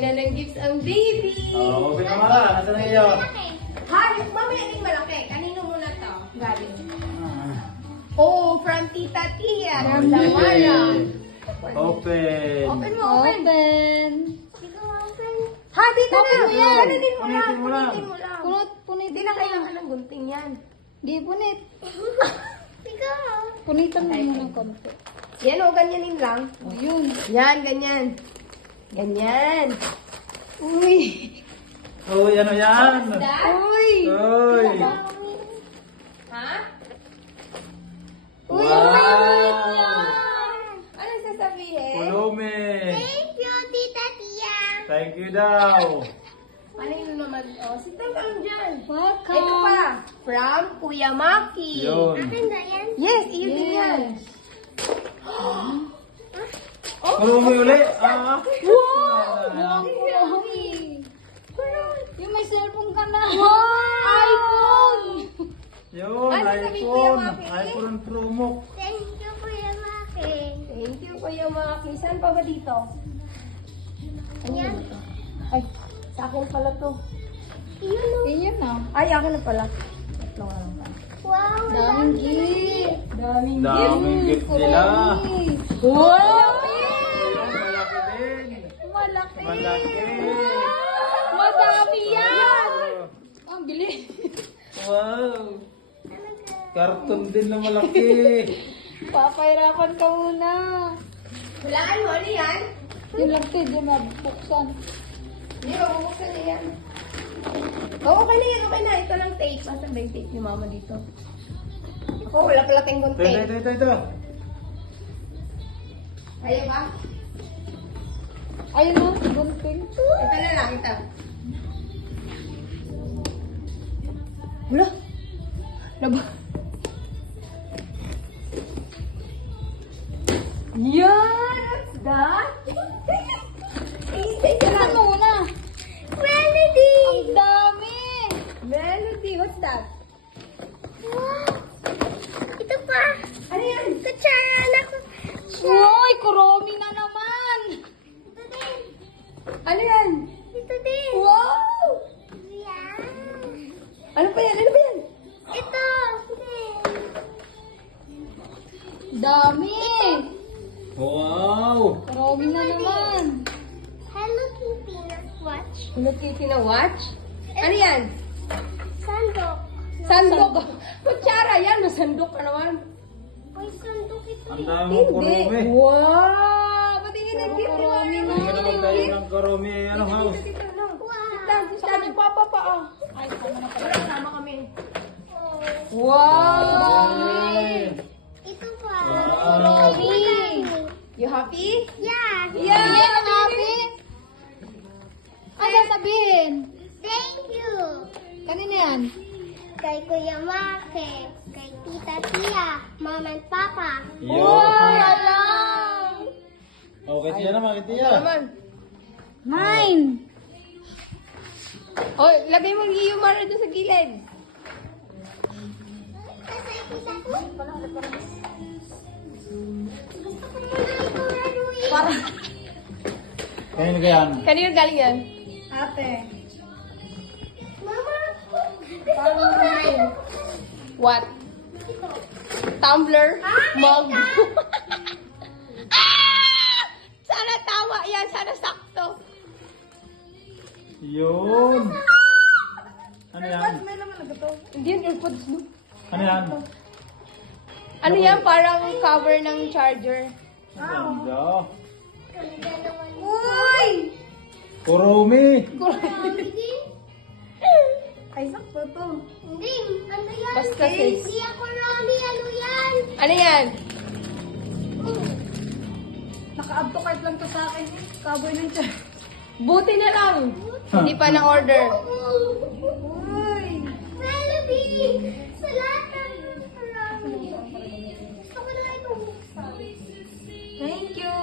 na ng gifts ang baby. Oh, open na mara. Nasaan na iyo? Ha? Mamaya din malaki. Kanino muna to? Galing. Oh, from Tita Tia. From Lamara. Open. Open mo, open. Ha, dito na. Punitin mo lang. Punitin mo lang. Punit. Di na kailangan ng gunting yan. Di, punit. Punitan mo muna ng konti. Yan o, ganyanin lang. O, yun. Yan, ganyan. Ganyan. Uy. Uy, ano yan? Uy! Uy. Ha? Wow. Ano sasabihin? Pulume. Thank you, Tita Tia. Thank you daw. Ano yun naman? Oh, sitang ka lang dyan. Welcome. Ito pa. From Kuya Maki. Yun. Akin ba yan? Yes, iyo din yan. Pulume ulit. Wow! Yung may cellphone ka na. iPhone! Yun, Ano sabi ko yung iPhone. Maki? iPhone Promo. Thank you, Kuya Maki. Thank you, Kuya Maki. Saan pa ba dito? Yan. Ay, sa akin pala to. Yun o. Yun na. Ay, akin na pala. Tatlo nga lang pala. Wow, Daming gift. Daming Daming gift nila. Wow! Malaki din. Malaki. Malaki. Madami yan! Ang bilis. Wow. Karton din na malaki. Papahirapan ka muna. Hulaan mo, ano yan? Yung laki, di mabuksan. Hindi, mabubuksan na yan. Oo, okay na yan, okay na. Ito lang tape. Asan ba yung tape ni Mama dito? Ako, wala pala tayong Ito, tape. ito. Ayaw ba? Ayun na, gunting. Ito na lang, ito. Wala. Naba. Yan! What's that? Isay ka Tingnan lang. mo muna. Melody! Ang dami. Melody, what's that? wow. Ito pa. Ano yan? Kutsara na ko. Uy, kuromi na naman. Ito din. Ano yan? Ito din. Wow! Yan. Ano pa yan? Ano pa yan? Ito. Din. Dami. Wow. Kuromi na naman. Hello Kitty na watch. Hello Kitty na watch? Ano yan? Sandok. Sandok. Kutsara yan. Masandok ka naman. Uy, sandok ito. Ang dami mong kurumi. Wow! Patingin na gift. Kuromi na. Hindi ka na magtayo ng kurumi. Ano house? Wow. Saan yung papa pa ah? Ay, tama na pala. Wala, sama kami. Oh. Wow! Ito pa. Wow. You happy? Yeah. Yeah! Ang happy. Ano sasabihin? Thank you. Kanina yan. Kay Kuya Maki, kay Tita Tia, Mama and Papa. Yun. Okay, siya naman. Ito Kitiya. naman. Mine. Oh, lagay mo yung Mara doon sa gilid. Kasi kita ko. Gusto ko muna ito haluin. Para. Kanino ka yan? Kanino galing yan? Ate. Mama, Paano mine? What? Tumbler? Mug? Ah! Sana tama yan. Sana sakto. Yun. Ano yan? Hindi yun earpods, no? Ano yan? Ano yan? Parang cover ng charger. Ang ganda. ganda naman. Uy! Kurumi. Hindi. Ay, sakto to. Hindi. Ano yan? Basta sis. Hindi ako Ronnie. Ano yan? Ano yan? Naka-add to cart lang to sa akin. Cover ng chair. Buti na lang. Hindi pa na-order. Uy! Melody! Sa lahat ng Ronnie. Gusto ko na ito buksan. Thank you.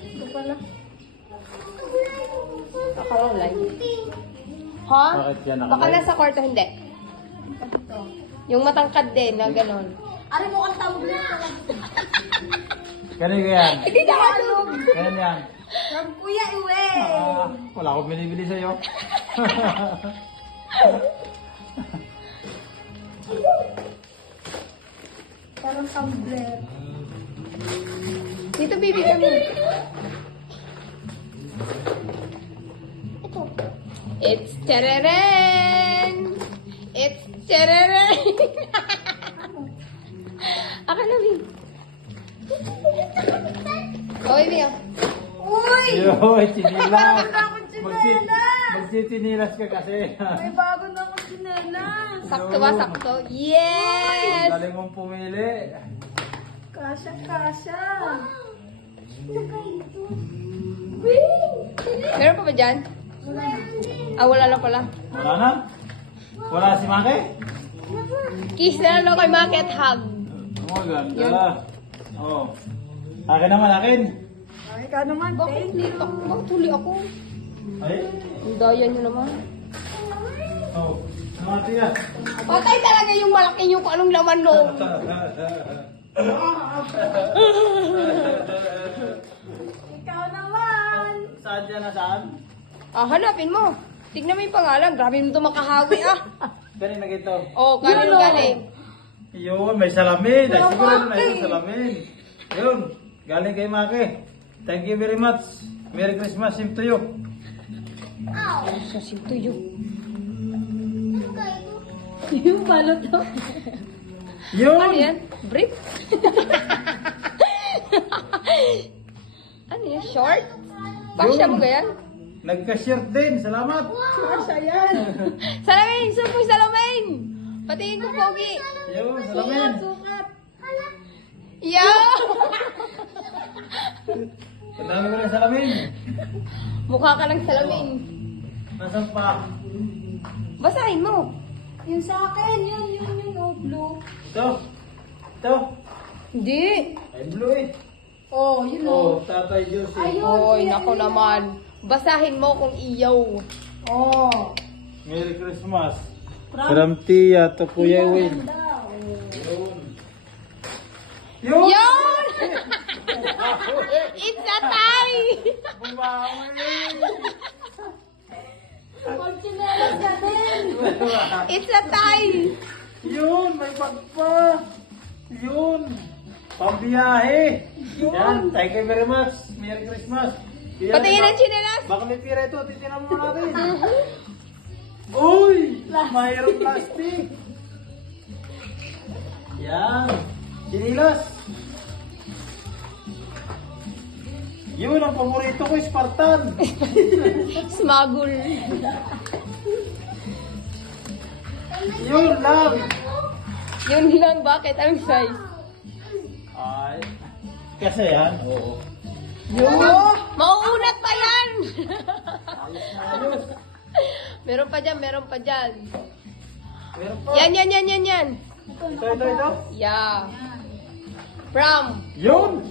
Ito pala. Gusto ko na ito buksan. Nakalagay. Buti. Ha? Bakit yan Baka nakalagay? nasa kwarto, hindi. Yung matangkad din na ganon. Ano mo ang tawag na? Kanino ka yan? Hindi na halog. Kanino yan? From Kuya Iwe. Ah. Wala akong binibili sa'yo. Parang tumbler. Dito, baby kami. Ito. It's tereren! It's tereren! Akin na, baby. Oh, baby. Oh. Uy! Yoy, chinilas. Meron na akong tsinelas. Magsitinilas ka kasi. May bago na akong tsinelas. Sakto ba? Sakto? Yes! Galing mong pumili. Kasha, kasha. Meron pa ba dyan? Ah, wala na pala. Wala na? Wala si Maki? Kiss na lang kay Maki at hug. Oh, ganda. Oh. Akin naman, akin. Ay, ikaw naman, Bakit thank you. dito? Bakit huli ako? Ay. Ang daya nyo naman. Oh. Mati na. Patay talaga yung malaki nyo kung anong laman no. Ikaw naman. Saan dyan na saan? Ah, hanapin mo. Tignan mo yung pangalan. Grabe mo ito makahawi ah. Galing na gito. Oh, galing galing. Yun, may salamin. Ay, siguro na yung salamin. Yun, galing kay Maki. Thank you very much. Merry Christmas, same to you. Sasim to you. Yung balot to. Yun! Ano yan? Brief? Ano yan? Short? Pasya mo ganyan? Nagka-shirt din, salamat. Kasha yan. Salamin! Supoy salamin! Patingin ko, Pogi! Yun, salamin. Sukat. Yo! Ang dami ko ng salamin. Mukha ka ng salamin. Nasaan pa? Basahin mo. Yung sa akin, yung oh, blue. Ito. Ito. Hindi. Ay, blue eh. Oh, yun Oh, Tatay Josie. Ayun. Oy, nako naman. Basahin mo kung iyaw. Oh. Merry Christmas. From Tia to Kuya Win. Yun. Yun! Yun! It's a tie! Bumawi! Magchinelas ka din. It's a tie! Yun, may bag pa. Yun. Pambiyahe. Yan, thank you very much. Merry Christmas. Pira Patingin ito. ang chinelas. Baka may pira ito, titinan mo natin. Uy! Mayroong plastic. Yan. Chinilas. Yun, ang paborito ko, Spartan. Smagul. Yun lang. Yun lang, bakit? Anong size? Ay. Kasi yan, oo. Yun! Mauunat pa yan! Ayos. Meron pa dyan, meron pa dyan. Meron pa. Yan. Ito. Yeah. From. Yun!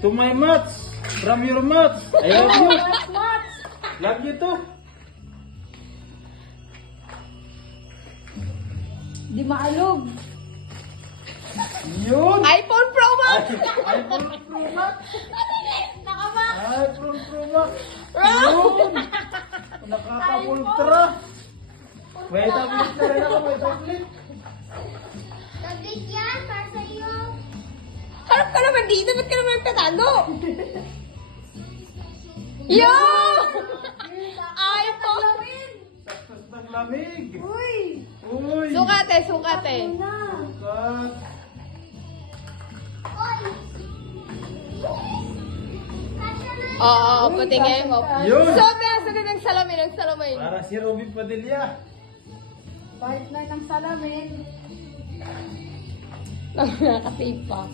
To my mats! From your mats! I love you! Love you too! Di maalog. Yun! iPhone Pro Max! iPhone Pro Max! Nakamak! iPhone Pro Max! Wow! Yun! Nakaka-ultra! May tablet na rin ako, may tablet! Tablet yan, para sa iyo. Harap ka naman dito, ba't ka naman nagtatago? Yo! iPhone! Saktos ng lamig! Uy. Uy! Sukate. Na. Sukat! Oy. Oo, patingin mo. Yun! Sobrang sagad ng salamin. Para si Robin Padilla! Partner ng salamin. Nakatape pa.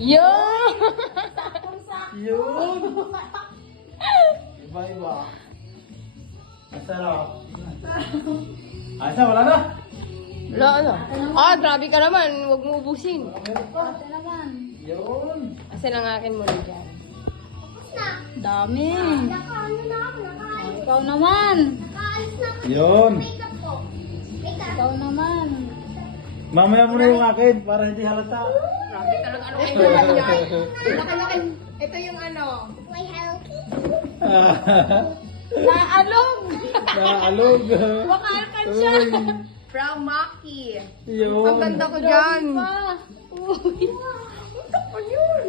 Yo! Yun! Iba-iba. Masarap. Asa, wala na? Wala, ano? Ah, grabe ka naman. Huwag mo ubusin. Ate naman. Yun! Asan ang akin muna dyan? Dami. Nakaano na ako, nakaalis. Ikaw naman. Nakaalis na ako. Yun! Makeup ko. Makeup. Ikaw naman. Mamaya mo na yung akin para hindi halata. Grabe talaga. Ano kayo naman yan? Laki-laki. Ito yung ano. May Hello Kitty. Naalog! Naalog. Makalkan siya! Uy, From Maki. yun. Ang ganda ko dyan. Pa. Uy! Ano yun?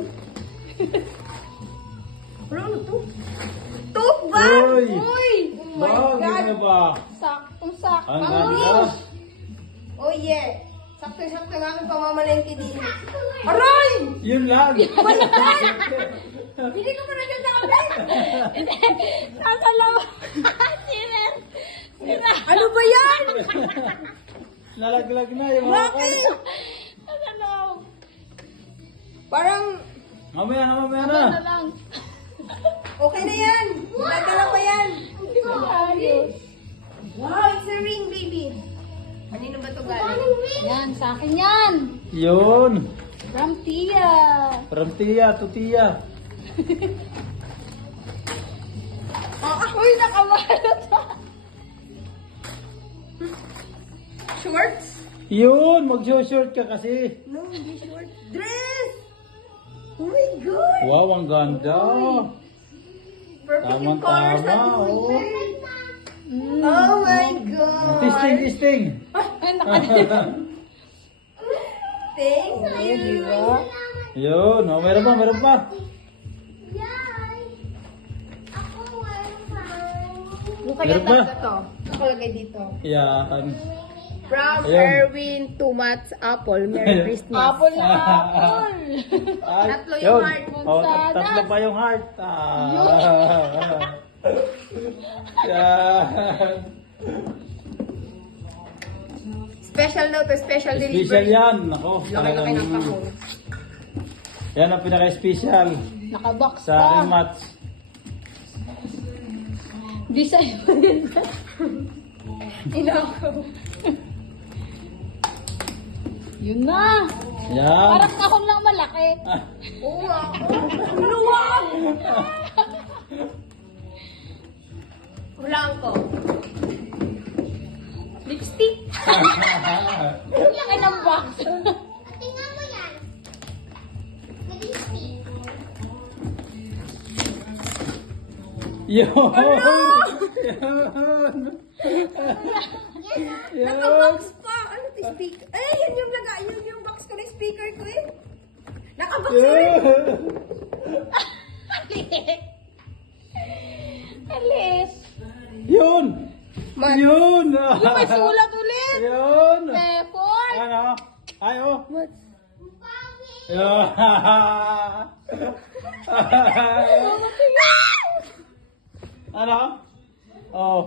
Ano to? Toothbrush! Uy! Uy! Oh my Wow, God! ganda ba? Saktong sakto. Ang ganda. Oh yeah! Sakto-sakto ng aking pamamalengke din. Aray! Yun lang. Hindi ko pa nagsasabi! Nasa loob. Sinir. Sinir. Ano ba yan? Nalaglag na yung mga Bakit? Nasa loob. Parang Mamaya na, mamaya na. Ano lang. okay na yan. Nagdala pa yan. Hindi ko ayos. Wow, it's a ring, baby. Kanino ba ito galing? Yan, sa akin yan. Yun. From Tia. From Tia to Tia. Uy, nakabalot pa. Shorts? Yun, mag-short ka kasi. No, hindi short. Dress! Oh my God! Wow, ang ganda. Perfect yung colors that Tama-tama, you oh. wear. Oh my God! Testing, testing. Ay, nakadala. Thank you! Diba? Yun, oh, meron pa, meron pa. Yay! Ako wifi. Yung kaya Meron ba? tatlo to. Nakalagay dito. Yan. From Ayun. Erwin Tumats Apple. Merry Christmas. Apple na apple. Ay, Tatlo yung heart. Oh, Sana. tatlo pa yung heart. Yan. Special na to, special Special delivery. yan. Ako, Laki-laki ng kahon. Yan ang pinaka-special Nakabox sa aking pa. match. Di sa'yo din. Inakaw. Yun na. Yan. Parang kahon lang malaki. Ah. Oo ako. Luwag! Hulaan ko. Lipstick. Ang laki ng box. Tingnan mo yan. Crispy. Yun. Yun. Naka-box pa. Ano to speaker? Eh, yan yung yun yung box ko na speaker ko eh. Naka-box na rin. Alis. Yun. Man. Yun. May sulat ulit. Yun. Effort. Ano? Ay, oh. What? Yun. Ano? Oh.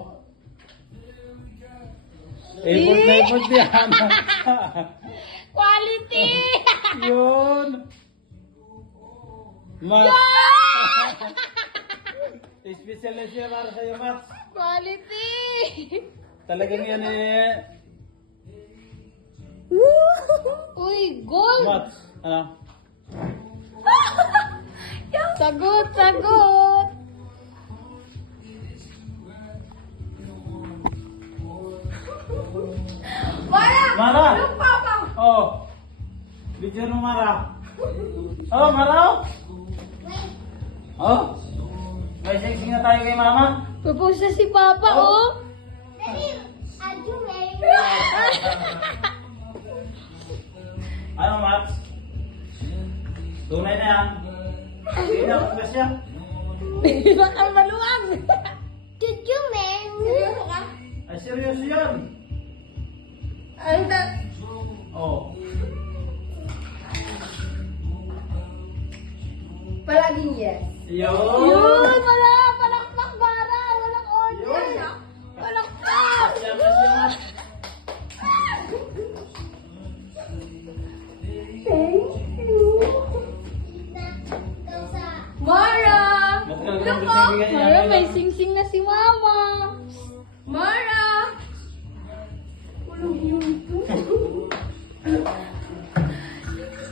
Ipot na ipot yan. Quality. Yun. Mat. Special na siya para sa'yo, Mat. Quality. Talagang yan eh. Uy, gold. Mat. Ano? Sagot, sagot. Mara! Mara! Anong papa? Oh. Video ng Mara. Oh, Mara. Oh. Oh. May sexy na tayo kay Mama. Propose na si Papa, oh. Dali, adieu, Mary. Ano, Mat? Tunay na yan. Hindi na ako siya. Baka maluwag. Adieu, Mary. Seryoso ka? Ay, seryoso yan. Ano ta? Oh. Palaging yes. Yun. Yun, wala. Palakpak, Mara. Walang order. Yun. Palakpak. Yan na siya, Mat. Ito sa... Mara! Matagal Look, ko oh. bibigyan Mara, niya. may sing-sing na si Mama. Mara! Walang yun ito.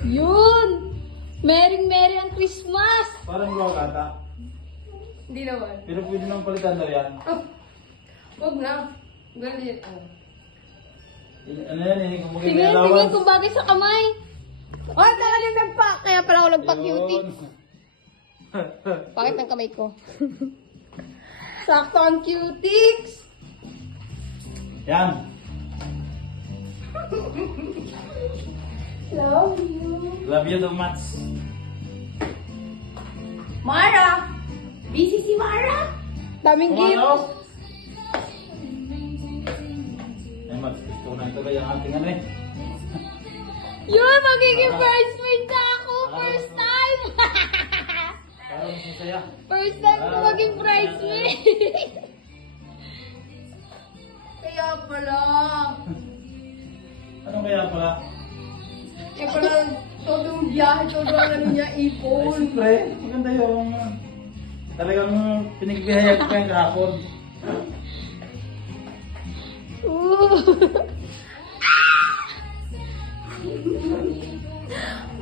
Yun. Merry ang Christmas. Parang luwag ata. Hindi naman. Pero pwede nang palitan na yan. Oh. Huwag na. Galit. Oh. Ano yan eh, kung magiging Tingin, alawan. tingin kung bagay sa kamay. Oh, talagang nagpa. Kaya pala ako nagpa-cutie. Yun. Bakit ang kamay ko? Sakto ang cutics. Yan. Love you. Love you too much. Mara! Busy si Mara? Daming gift. Kumano? Ay, Max, gusto ko na ito kaya ang ating ano eh. Yun, magiging bridesmaid na ako. First time. Para mas masaya. First time ko maging bridesmaid. Kaya pala. Ano kaya pala? Kaya pala, todo biyahe, todo ano niya, Ay, ipon. siyempre, maganda yung talagang pinagbihayag ko yung kahapon.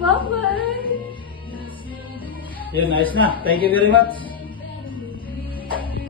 Bye-bye. Yun, nice na. Thank you very much.